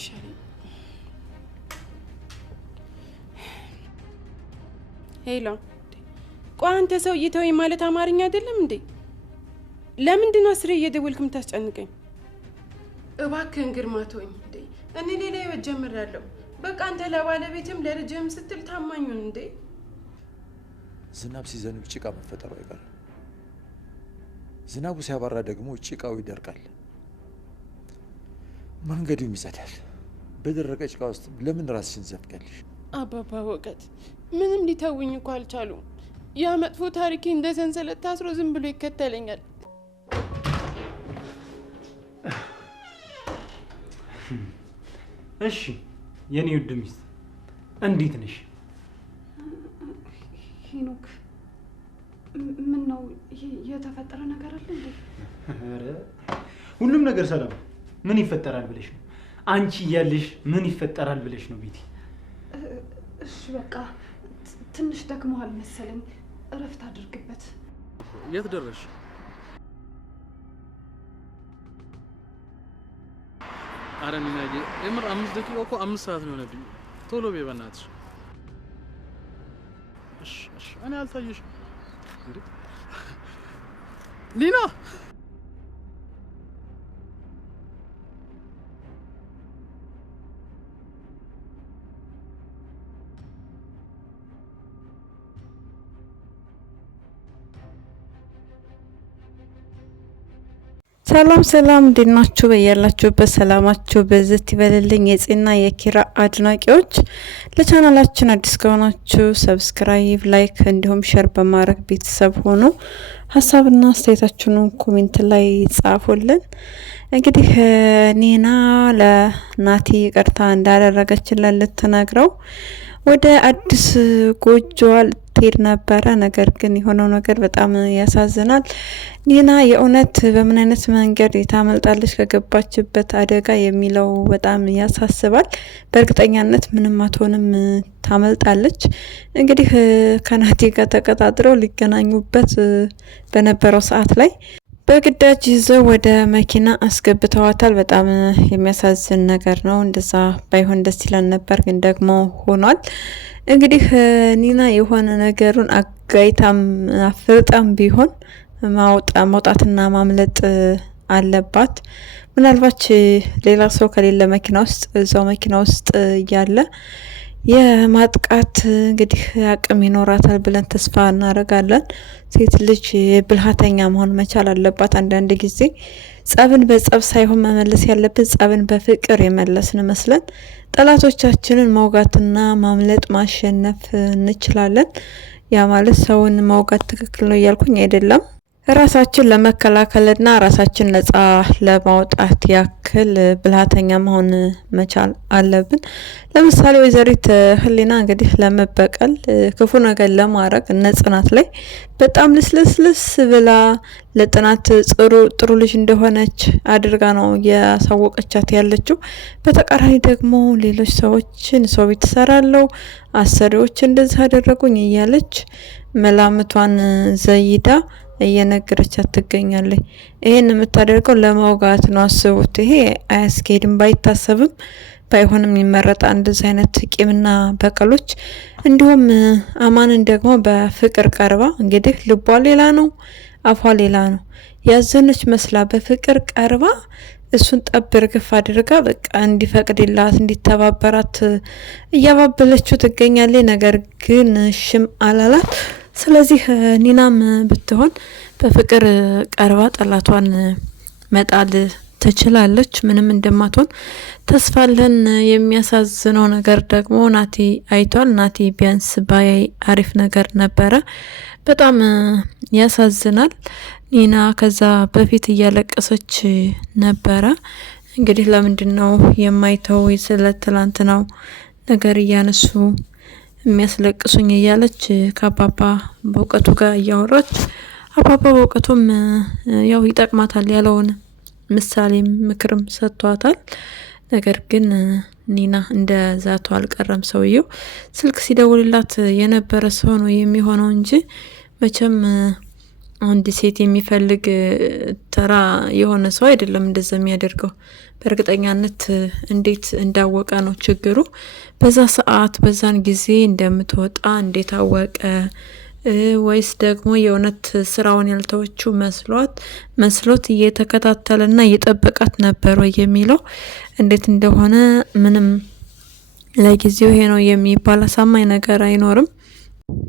የሚሻለኝ? ሄሎ፣ ቆይ አንተ ሰውዬ ተወኝ ማለት አማርኛ አይደለም እንዴ? ለምንድን ነው አስሬ እየደወልክ የምታስጨንቀኝ? እባክህን ግርማ ተወኝ እንዴ። እኔ ሌላ ህይወት ጀምራለሁ። በቃ አንተ ለባለቤትም ለልጅህም ስትል ታማኙን እንዴ። ዝናብ ሲዘንብ ጭቃ መፈጠሩ አይቀርም። ዝናቡ ሲያባራ ደግሞ ጭቃው ይደርቃል፣ መንገዱም ይጸዳል። በደረቀ ጭቃ ውስጥ ለምን ራስሽን ዘፍቀልሽ? አባባ ወቀት ምንም ሊተውኝ እኮ አልቻሉም። ያ መጥፎ ታሪኬ እንደ ሰንሰለት ታስሮ ዝም ብሎ ይከተለኛል። እሺ የኔ ውድ ሚስት እንዴት ነሽ? ሄኖክ ምን ነው የተፈጠረ ነገር አለ እንዴ? ኧረ ሁሉም ነገር ሰላም። ምን ይፈጠራል ብለሽ ነው? አንቺ እያለሽ ምን ይፈጠራል ብለሽ ነው ቤቲ? እሺ በቃ ትንሽ ደክሞሃል መሰለኝ፣ እረፍት አድርግበት። የት ደረሽ? አረ ሚናዬ የምር 5 ደቂቃ እኮ 5 ሰዓት ነው የሆነብኝ። ቶሎ በይ በእናትሽ። እሺ እኔ አልታየሽም እንዴ ሊና? ሰላም እንዴት ናችሁ? በያላችሁበት ሰላማችሁ በዝት ይበልልኝ። የጽና የኪራ አድናቂዎች ለቻናላችን አዲስ ከሆናችሁ ሰብስክራይብ፣ ላይክ እንዲሁም ሼር በማድረግ ቤተሰብ ሆኑ። ሀሳብና አስተያየታችሁን ኮሜንት ላይ ጻፉልን። እንግዲህ ኒና ለናቲ ይቅርታ እንዳደረገችለት ልትነግረው ወደ አዲስ ጎጆዋ ልትሄድ ነበረ። ነገር ግን የሆነው ነገር በጣም ያሳዝናል። ኒና የእውነት በምን አይነት መንገድ ታመልጣለች ከገባችበት አደጋ የሚለው በጣም ያሳስባል። በእርግጠኛነት ምንም አትሆንም፣ ታመልጣለች። እንግዲህ ከናቲ ጋር ተቀጣጥረው ሊገናኙበት በነበረው ሰዓት ላይ በግዳጅ ይዘው ወደ መኪና አስገብተዋታል። በጣም የሚያሳዝን ነገር ነው። እንደዛ ባይሆን ደስ ይላል ነበር፣ ግን ደግሞ ሆኗል። እንግዲህ ኒና የሆነ ነገሩን አጋይታም አፍርጣም ቢሆን መውጣትና ማምለጥ አለባት። ምናልባት ሌላ ሰው ከሌለ መኪና ውስጥ እዛው መኪና ውስጥ እያለ የማጥቃት እንግዲህ አቅም ይኖራታል ብለን ተስፋ እናደርጋለን። ሴት ልጅ ብልሃተኛ መሆን መቻል አለባት። አንዳንድ ጊዜ ጸብን በጸብ ሳይሆን መመለስ ያለብን ጸብን በፍቅር የመለስን መስለን ጠላቶቻችንን መውጋትና ማምለጥ ማሸነፍ እንችላለን። ያ ማለት ሰውን መውጋት ትክክል ነው እያልኩኝ አይደለም። ራሳችን ለመከላከልና ራሳችን ነጻ ለማውጣት ያክል ብልሃተኛ መሆን መቻል አለብን። ለምሳሌ ወይዘሪት ህሊና እንግዲህ ለመበቀል ክፉ ነገር ለማድረግ እነ ጽናት ላይ በጣም ልስልስ ብላ ለጽናት ጥሩ ልጅ እንደሆነች አድርጋ ነው ያሳወቀቻት ያለችው። በተቃራኒ ደግሞ ሌሎች ሰዎችን ሰው ቤት ትሰራለው፣ አሰሪዎች እንደዚህ አደረጉኝ እያለች መላምቷን ዘይዳ እየነገረቻት ትገኛለች። ይሄን የምታደርገው ለማውጋት ነው። አስቡት። ይሄ አያስኬድም፣ ባይታሰብም ባይሆንም ይመረጣ እንደዚህ አይነት ቂምና በቀሎች። እንዲሁም አማንን ደግሞ በፍቅር ቀርባ እንግዲህ ልቧ ሌላ ነው፣ አፏ ሌላ ነው። ያዘነች መስላ በፍቅር ቀርባ እሱን ጠብር ግፍ አድርጋ በቃ እንዲፈቅድላት እንዲተባበራት እያባበለችው ትገኛለች። ነገር ግን ሽም አላላት። ስለዚህ ኒናም ብትሆን በፍቅር ቀርባ ጠላቷን መጣል ትችላለች። ምንም እንደማትሆን ተስፋለን። የሚያሳዝነው ነገር ደግሞ ናቲ አይቷል። ናቲ ቢያንስ ባያይ አሪፍ ነገር ነበረ። በጣም ያሳዝናል። ኒና ከዛ በፊት እያለቀሰች ነበረ። እንግዲህ ለምንድን ነው የማይተው ስለ ትላንት ነው ነገር እያነሱ የሚያስለቅሱኝ እያለች ከአባባ በእውቀቱ ጋር እያወራች አባባ በእውቀቱም ያው ይጠቅማታል ያለውን ምሳሌም ምክርም ሰጥቷታል። ነገር ግን ኒና እንደ ዛቱ አልቀረም። ሰውየው ስልክ ሲደውልላት የነበረ ሰው ነው የሚሆነው እንጂ መቼም አንድ ሴት የሚፈልግ ተራ የሆነ ሰው አይደለም እንደዛ የሚያደርገው። በእርግጠኛነት እንዴት እንዳወቀ ነው ችግሩ። በዛ ሰዓት በዛን ጊዜ እንደምትወጣ እንዴት አወቀ? ወይስ ደግሞ የእውነት ስራውን ያልተወችው መስሎት እየተከታተለና እየጠበቃት ነበር ወይ የሚለው እንዴት እንደሆነ ምንም ለጊዜው ይሄ ነው የሚባል አሳማኝ ነገር አይኖርም።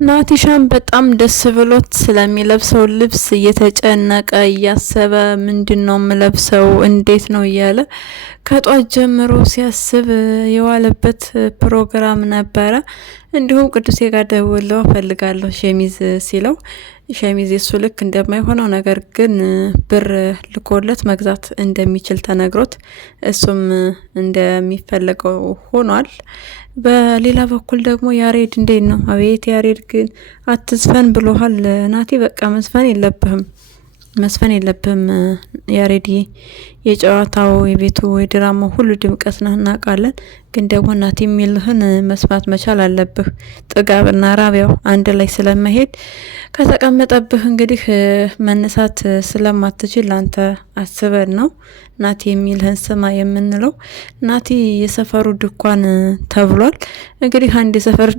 ናቲሻን በጣም ደስ ብሎት ስለሚለብሰው ልብስ እየተጨነቀ እያሰበ ምንድነው የምለብሰው እንዴት ነው እያለ ከጧት ጀምሮ ሲያስብ የዋለበት ፕሮግራም ነበረ። እንዲሁም ቅዱሴ ጋር ደውሎ ፈልጋለሁ ሸሚዝ ሲለው ሸሚዝ የሱ ልክ እንደማይሆነው ነገር ግን ብር ልኮለት መግዛት እንደሚችል ተነግሮት እሱም እንደሚፈልገው ሆኗል። በሌላ በኩል ደግሞ ያሬድ እንዴት ነው? አቤት ያሬድ ግን አትዝፈን ብሎሃል ናቲ። በቃ መስፈን የለብህም ያሬድ። የጨዋታው የቤቱ የድራማው ሁሉ ድምቀት ነህ እናውቃለን። ግን ደግሞ ናቲ የሚልህን መስማት መቻል አለብህ። ጥጋብና ራቢያው አንድ ላይ ስለመሄድ ከተቀመጠብህ እንግዲህ መነሳት ስለማትችል አንተ አስበን ነው ናቲ የሚልህን ስማ የምንለው። ናቲ የሰፈሩ ድኳን ተብሏል። እንግዲህ አንድ የሰፈር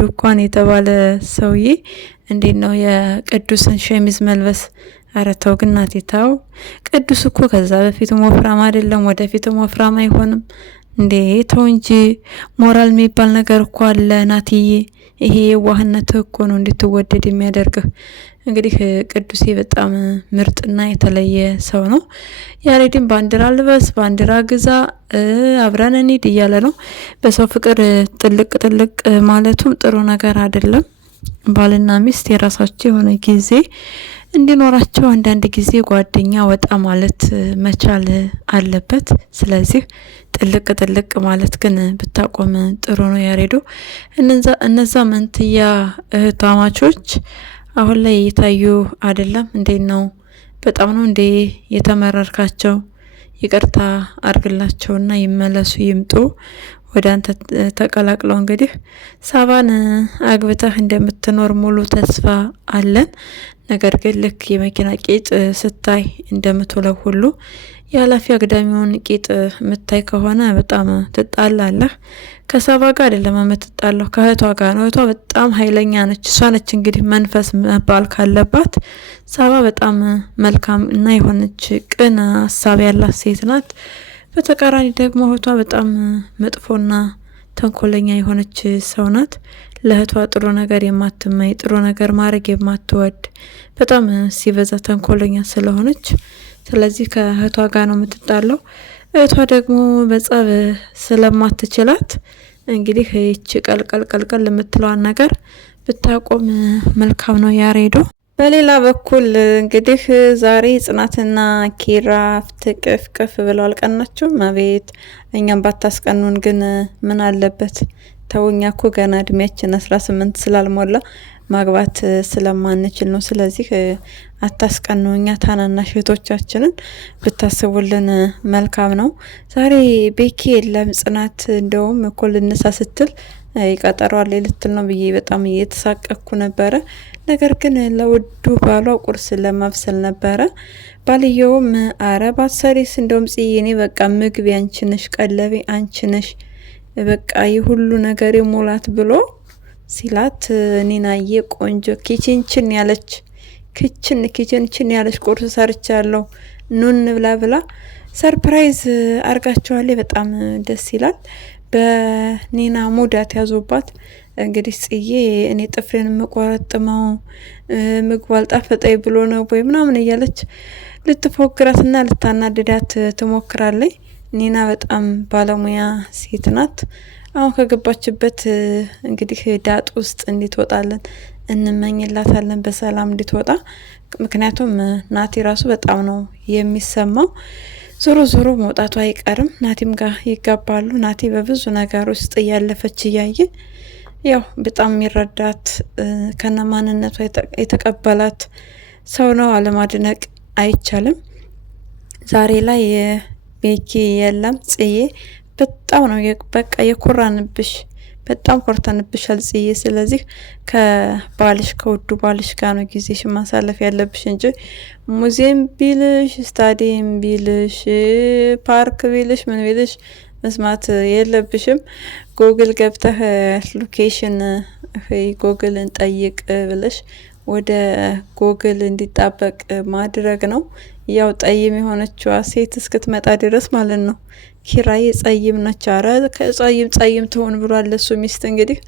ድኳን የተባለ ሰውዬ እንዴት ነው የቅዱስን ሸሚዝ መልበስ? ኧረ ተው ግን ናቲ ተው። ቅዱስ እኮ ከዛ በፊትም ወፍራም አይደለም፣ ወደፊትም ወፍራም አይሆንም እንዴ። ተው እንጂ ሞራል የሚባል ነገር እኮ አለ ናቲዬ። ይሄ የዋህነትህ እኮ ነው እንድትወደድ የሚያደርግህ። እንግዲህ ቅዱሴ በጣም ምርጥና የተለየ ሰው ነው። ያሬድን ባንዲራ ልበስ፣ ባንዲራ ግዛ፣ አብረን እንሂድ እያለ ነው። በሰው ፍቅር ጥልቅ ማለቱም ጥሩ ነገር አይደለም። ባልና ሚስት የራሳቸው የሆነ ጊዜ እንዲኖራቸው አንዳንድ ጊዜ ጓደኛ ወጣ ማለት መቻል አለበት። ስለዚህ ጥልቅ ማለት ግን ብታቆም ጥሩ ነው ያሬዶ። እነዛ መንትያ እህታማቾች አሁን ላይ እየታዩ አይደለም። እንዴት ነው? በጣም ነው እንዴ የተመረርካቸው? ይቅርታ አርግላቸውና ይመለሱ ይምጡ ወደ አንተ ተቀላቅለው። እንግዲህ ሳባን አግብተህ እንደምትኖር ሙሉ ተስፋ አለን። ነገር ግን ልክ የመኪና ቂጥ ስታይ እንደምትውለው ሁሉ የኃላፊ አግዳሚውን ቂጥ የምታይ ከሆነ በጣም ትጣላለህ። ከሳባ ጋር አይደለም የምትጣለው ከእህቷ ጋር ነው። እህቷ በጣም ኃይለኛ ነች። እሷ ነች እንግዲህ መንፈስ መባል ካለባት። ሳባ በጣም መልካም እና የሆነች ቅን ሀሳብ ያላት ሴት ናት። በተቃራኒ ደግሞ እህቷ በጣም መጥፎና ተንኮለኛ የሆነች ሰው ናት። ለእህቷ ጥሩ ነገር የማትመኝ፣ ጥሩ ነገር ማድረግ የማትወድ፣ በጣም ሲበዛ ተንኮለኛ ስለሆነች ስለዚህ ከእህቷ ጋር ነው የምትጣለው። እህቷ ደግሞ በጸብ ስለማትችላት እንግዲህ ይቺ ቀልቀል የምትለዋን ነገር ብታቆም መልካም ነው ያሬዶ። በሌላ በኩል እንግዲህ ዛሬ ጽናትና ኪራ ፍትቅፍቅፍ ብለው አልቀናቸውም። አቤት እኛም ባታስቀኑን ግን ምን አለበት? ተውኛ እኮ ገና እድሜያችን 18 ስላልሞላ ማግባት ስለማንችል ነው። ስለዚህ አታስቀኑ። እኛ ታናናሽ እህቶቻችንን ብታስቡልን መልካም ነው። ዛሬ ቤኪ የለም። ጽናት እንደውም እኮ ልነሳ ስትል ይቀጠሯል ልትል ነው ብዬ በጣም እየተሳቀኩ ነበረ። ነገር ግን ለውዱ ባሏ ቁርስ ለማብሰል ነበረ። ባልየውም አረባት ሰሪስ እንደውም ጽዬኔ በቃ ምግብ አንቺ ነሽ፣ ቀለቤ አንቺ ነሽ፣ በቃ የሁሉ ነገር ሞላት ብሎ ሲላት ኒናዬ ቆንጆ ኪችንችን ያለች ቁርስ ሰርቻለሁ ኑን ብላ ሰርፕራይዝ አርጋቸዋለች። በጣም ደስ ይላል። በኒና ሙዳት ያዞባት እንግዲህ ጽዬ እኔ ጥፍሬን የምቆረጥመው ምግቡ አልጣፈጠኝ ብሎ ነው ወይ ምናምን እያለች ልትፎግራትና ልታናድዳት ትሞክራለች። ኒና በጣም ባለሙያ ሴት ናት። አሁን ከገባችበት እንግዲህ ዳጥ ውስጥ እንድትወጣለን እንመኝላታለን፣ በሰላም እንድትወጣ። ምክንያቱም ናቲ ራሱ በጣም ነው የሚሰማው። ዞሮ መውጣቱ አይቀርም። ናቲም ጋር ይጋባሉ። ናቲ በብዙ ነገር ውስጥ እያለፈች እያየ ያው በጣም የሚረዳት ከነ ማንነቷ የተቀበላት ሰው ነው። አለማድነቅ አይቻልም። ዛሬ ላይ ቤኪ የለም ጽዬ በጣም ነው በቃ የኮራንብሽ። በጣም ኮርተንብሻል ጽዬ። ስለዚህ ከባልሽ ከውዱ ባልሽ ጋር ነው ጊዜሽ ማሳለፍ ያለብሽ እንጂ ሙዚየም ቢልሽ፣ ስታዲየም ቢልሽ፣ ፓርክ ቢልሽ፣ ምን ቢልሽ መስማት የለብሽም። ጉግል ገብተህ ሎኬሽን ጉግልን ጠይቅ ብለሽ ወደ ጉግል እንዲጣበቅ ማድረግ ነው። ያው ጠይም የሆነችዋ ሴት እስክትመጣ ድረስ ማለት ነው። ኪራይ ጸይም ነች። አረ ጸይም ትሆን ብሏል እሱ ሚስት እንግዲህ።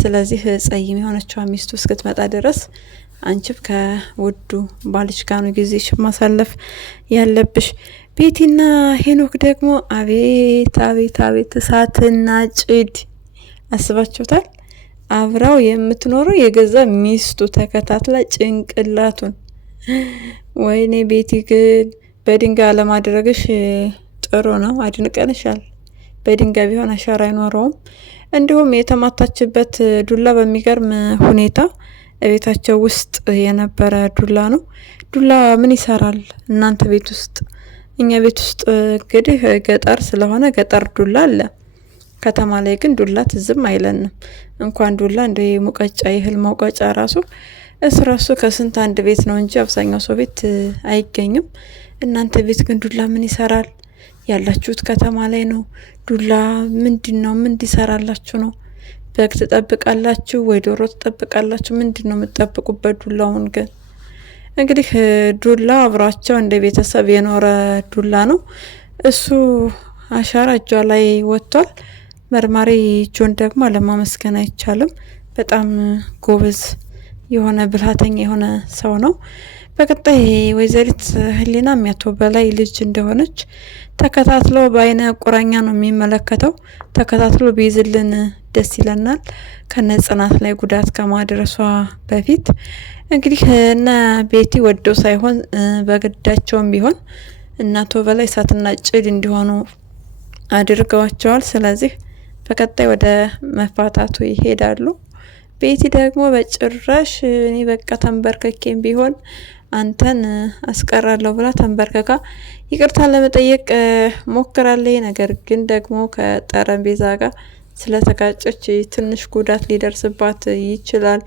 ስለዚህ ጸይም የሆነችዋ ሚስቱ እስክትመጣ ድረስ አንቺም ከውዱ ባልሽ ጋር ነው ጊዜሽ ማሳለፍ ያለብሽ። ቤቲና ሄኖክ ደግሞ አቤት አቤት አቤት እሳትና ጭድ አስባችሁታል? አብራው የምትኖረው የገዛ ሚስቱ ተከታትላ ጭንቅላቱን። ወይኔ ቤቲ ግን በድንጋይ አለማድረግሽ ጥሩ ነው፣ አድንቀንሻል። በድንጋይ ቢሆን አሻራ አይኖረውም። እንዲሁም የተማታችበት ዱላ በሚገርም ሁኔታ ቤታቸው ውስጥ የነበረ ዱላ ነው። ዱላ ምን ይሰራል እናንተ ቤት ውስጥ? እኛ ቤት ውስጥ እንግዲህ ገጠር ስለሆነ ገጠር ዱላ አለ። ከተማ ላይ ግን ዱላ ትዝም አይለንም። እንኳን ዱላ እንደ ሙቀጫ የእህል መውቀጫ ራሱ እስራሱ ከስንት አንድ ቤት ነው እንጂ አብዛኛው ሰው ቤት አይገኝም። እናንተ ቤት ግን ዱላ ምን ይሰራል? ያላችሁት ከተማ ላይ ነው። ዱላ ምንድነው? ምን እንዲሰራላችሁ ነው? በግ ትጠብቃላችሁ ወይ ዶሮ ትጠብቃላችሁ? ምንድነው የምትጠብቁበት? ዱላውን ግን እንግዲህ ዱላ አብሯቸው እንደ ቤተሰብ የኖረ ዱላ ነው። እሱ አሻራ እጇ ላይ ወጥቷል። መርማሪ ጆን ደግሞ አለማመስገን አይቻልም። በጣም ጎበዝ የሆነ ብልሃተኛ የሆነ ሰው ነው። በቀጣይ ወይዘሪት ህሊና የሚያቶ በላይ ልጅ እንደሆነች ተከታትሎ በአይነ ቁራኛ ነው የሚመለከተው። ተከታትሎ ቢይዝልን ደስ ይለናል፣ ከነ ጽናት ላይ ጉዳት ከማድረሷ በፊት። እንግዲህ እነ ቤቲ ወደው ሳይሆን በግዳቸውም ቢሆን እናቶ በላይ እሳትና ጭድ እንዲሆኑ አድርገዋቸዋል። ስለዚህ በቀጣይ ወደ መፋታቱ ይሄዳሉ። ቤቲ ደግሞ በጭራሽ እኔ በቃ ተንበርከኬም ቢሆን አንተን አስቀራለሁ ብላ ተንበርከካ ይቅርታ ለመጠየቅ ሞክራለች። ነገር ግን ደግሞ ከጠረጴዛ ጋር ስለተጋጨች ትንሽ ጉዳት ሊደርስባት ይችላል።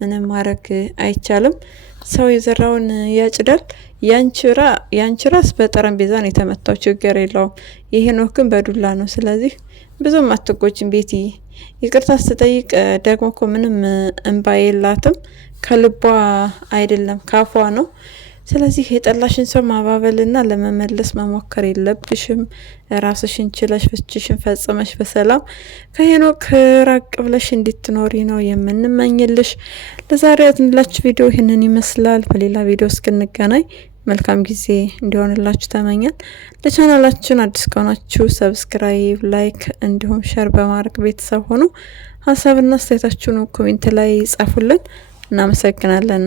ምንም ማድረግ አይቻልም። ሰው የዘራውን ያጭዳል። ያንቺ ራስ በጠረጴዛ ነው የተመታው፣ ችግር የለውም። የሄኖክ ግን በዱላ ነው። ስለዚህ ብዙም አትጎጂም ቤቲ። ይቅርታ ስትጠይቅ ደግሞ እኮ ምንም እንባ የላትም፣ ከልቧ አይደለም ካፏ ነው። ስለዚህ የጠላሽን ሰው ማባበልና ለመመለስ መሞከር የለብሽም። ራስሽን ችለሽ ፍችሽን ፈጽመሽ በሰላም ከሄኖክ ራቅ ብለሽ እንድትኖሪ ነው የምንመኝልሽ። ለዛሬ ያዝንላችሁ ቪዲዮ ይህንን ይመስላል። በሌላ ቪዲዮ እስክንገናኝ መልካም ጊዜ እንዲሆንላችሁ ተመኛል። ለቻናላችን አዲስ ከሆናችሁ ሰብስክራይብ፣ ላይክ እንዲሁም ሸር በማድረግ ቤተሰብ ሆኑ። ሀሳብና አስተያየታችሁን ኮሜንት ላይ ጻፉልን። እናመሰግናለን።